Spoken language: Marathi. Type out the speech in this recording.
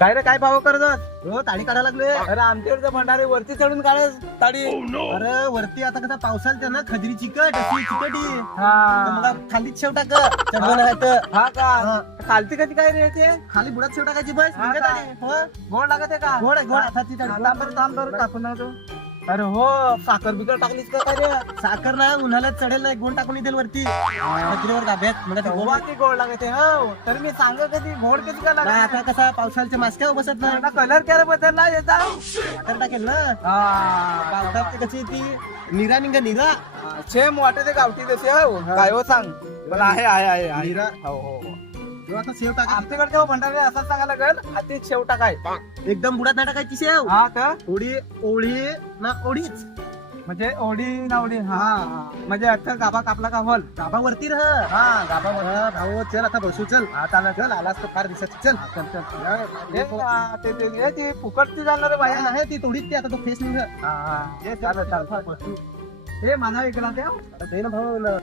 काय रे काय भाव करत हो ताडी काढायला लागले. अरे आमच्याकडे भंडारे वरती चढून काढ ताडी. अरे वरती आता कसं पावसाला त्या ना खजरी चिकट अशी चिकटी हा तर मला खालीच शेव टाक चढवलं आहे तर. हा का हा. खालती कधी काय रे ते खाली बुडात शेव टाकायची बस हा निघा का? ताडी. हो गोड लागत आहे का गोड आहे, गोड हाताची ताडी. थांब बरं टाकून ना तू. अरे हो साखर बिकर टाकलीस का काय रे साखर ना उन्हाळ्यात चढेल नाही गोड टाकून येईल वरती खजरीवर गाभ्यात मग ते गोवा की गोड लागत आहे हो तर मी सांग कधी गोड कधी काय नाही, लागत आता कसा पावसाळ्याच्या मास्क्यावर बसत नाही कलर केला बदलला येता साखर टाकेल ना हा पावसाळ्यात कशी ती निरा निघा निरा सेम वाटते गावठी तशी हो काय हो सांग पण आहे निरा हो हो हो जेव्हा आता शेव टाका आमच्याकडे जेव्हा भंडारे असं सांगायला लागेल आधी शेव टाकाय एकदम बुडात नाही टाकायची शेव हा का थोडी ओळी ना ओळीच म्हणजे ओढी नावडी हा म्हणजे अख्खा गाभा कापला का हॉल गाभावरती रह हा गाभावर भाऊ चल आता बसू चल आता चल आलास तर फार दिसत चल ती फुकटची जाणार बाया बाया आहे ती थोडीच ती आता तो फेस निघ हे मानव इकडा त्या दे ना भाऊ